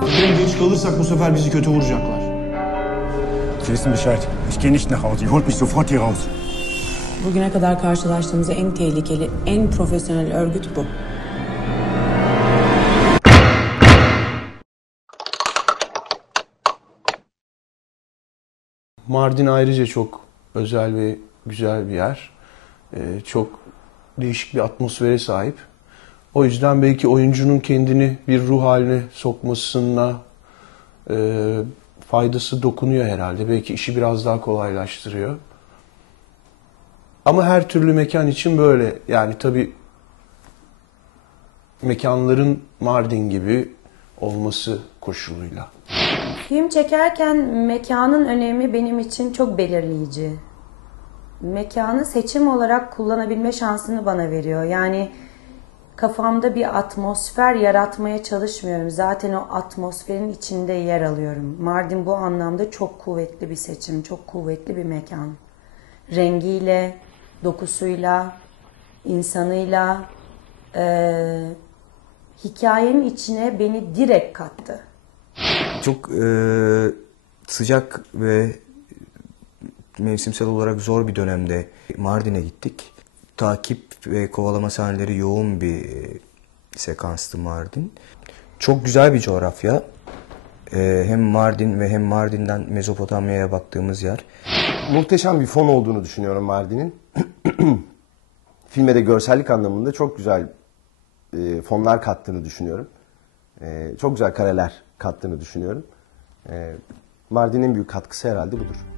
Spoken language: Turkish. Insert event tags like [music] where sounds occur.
Hem geç kalırsak bu sefer bizi kötü vuracaklar. Sie wissen Bescheid. Ich gehe nicht nach Hause. Ihr holt mich sofort hier raus. Bugüne kadar karşılaştığımız en tehlikeli, en profesyonel örgüt bu. Mardin ayrıca çok özel ve güzel bir yer. Ee, çok değişik bir atmosfere sahip. O yüzden belki oyuncunun kendini bir ruh haline sokmasına e, faydası dokunuyor herhalde. Belki işi biraz daha kolaylaştırıyor. Ama her türlü mekan için böyle. Yani tabii mekanların Mardin gibi olması koşuluyla. Film çekerken mekanın önemi benim için çok belirleyici. Mekanı seçim olarak kullanabilme şansını bana veriyor. Yani kafamda bir atmosfer yaratmaya çalışmıyorum. Zaten o atmosferin içinde yer alıyorum. Mardin bu anlamda çok kuvvetli bir seçim, çok kuvvetli bir mekan. Rengiyle, dokusuyla, insanıyla, eee, hikayenin içine beni direkt kattı. Çok e, sıcak ve mevsimsel olarak zor bir dönemde Mardin'e gittik. Takip ve kovalama sahneleri yoğun bir e, sekanstı Mardin. Çok güzel bir coğrafya. E, hem Mardin ve hem Mardin'den Mezopotamya'ya baktığımız yer. muhteşem bir fon olduğunu düşünüyorum Mardin'in. [clears throat] Filme de görsellik anlamında çok güzel e, fonlar kattığını düşünüyorum. Çok güzel kareler kattığını düşünüyorum. Mardin'in büyük katkısı herhalde budur.